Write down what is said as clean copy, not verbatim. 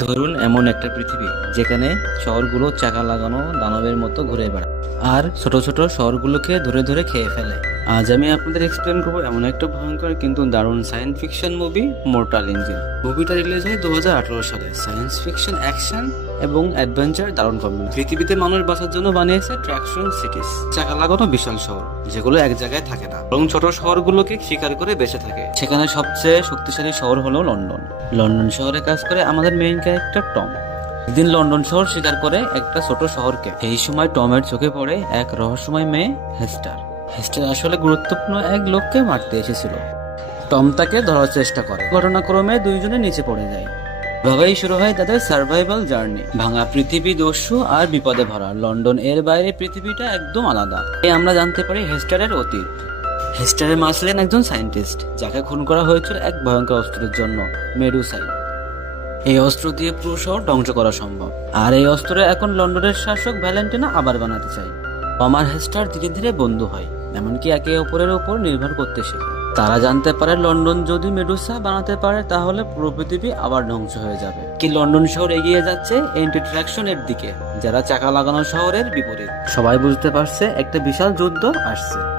ধরুন এমন একটা পৃথিবী যেখানে শহরগুলো চাকা লাগানো দানবের মতো ঘুরে বেড়ায় আর ছোট ছোট শহরগুলোকে ধরে ধরে খেয়ে ফেলে। আজ আমি আপনাদের এক্সপ্লেন করবো এমন একটা ভয়ঙ্কর কিন্তু দারুণ science fiction movie, mortal engine. মুভিটা রিলিজ হয় 2018 সালে। সায়েন্স ফিকশন, অ্যাকশন এবং অ্যাডভেঞ্চার দারুণ কম্বিনেশন। পৃথিবীতে মানুষ বাসার জন্য বানিয়েছে ট্র্যাকশন সিটিস, চাকা লাগানো বিশাল শহর যেগুলো এক জায়গায় থাকে না বরং ছোট শহরগুলোকে শিকার করে বেঁচে থাকে। সেখানে সবচেয়ে শক্তিশালী শহর হলো লন্ডন। লন্ডন শহরে কাজ করে আমাদের মেইন ক্যারেক্টার টম। একদিন লন্ডন শহর শিকার করে একটা ছোট শহরকে। এই সময় টমের চোখে পড়ে এক রহস্যময় মেয়ে হেস্টার। হেস্টার আসলে গুরুত্বপূর্ণ এক লোককে মারতে এসেছিল। টম তাকে ধরার চেষ্টা করে। ঘটনাক্রমে দুইজনে নিচে পড়ে যায়। এভাবেই শুরু হয় তাদের সার্ভাইভাল জার্নি। ভাঙা পৃথিবী, দস্যু আর বিপদে ভরা লন্ডন। এর বাইরে পৃথিবীটা একদম আলাদা। আমরা জানতে পারি হেস্টারের অতীত। হেস্টারের মা ছিলেন একজন সায়েন্টিস্ট যাকে খুন করা হয়েছিল এক ভয়ঙ্কর অস্ত্রের জন্য, মেডুসাই। এই অস্ত্র দিয়ে পুরো শহর ধ্বংস করা সম্ভব। আর এই অস্ত্র এখন লন্ডনের শাসক ভ্যালেন্টিনা আবার বানাতে চায়। টম আর হেস্টার ধীরে ধীরে বন্ধু হয়, এমনকি একে অপরের উপর নির্ভর করতে শেখে। তারা জানতে পারে লন্ডন যদি মেডুসা বানাতে পারে তাহলে পুরো পৃথিবী আবার ধ্বংস হয়ে যাবে। কি লন্ডন শহর এগিয়ে যাচ্ছে এন্টি ট্রাকশনের দিকে, যারা চাকা লাগানো শহরের বিপরীত। সবাই বুঝতে পারছে একটা বিশাল যুদ্ধ আসছে।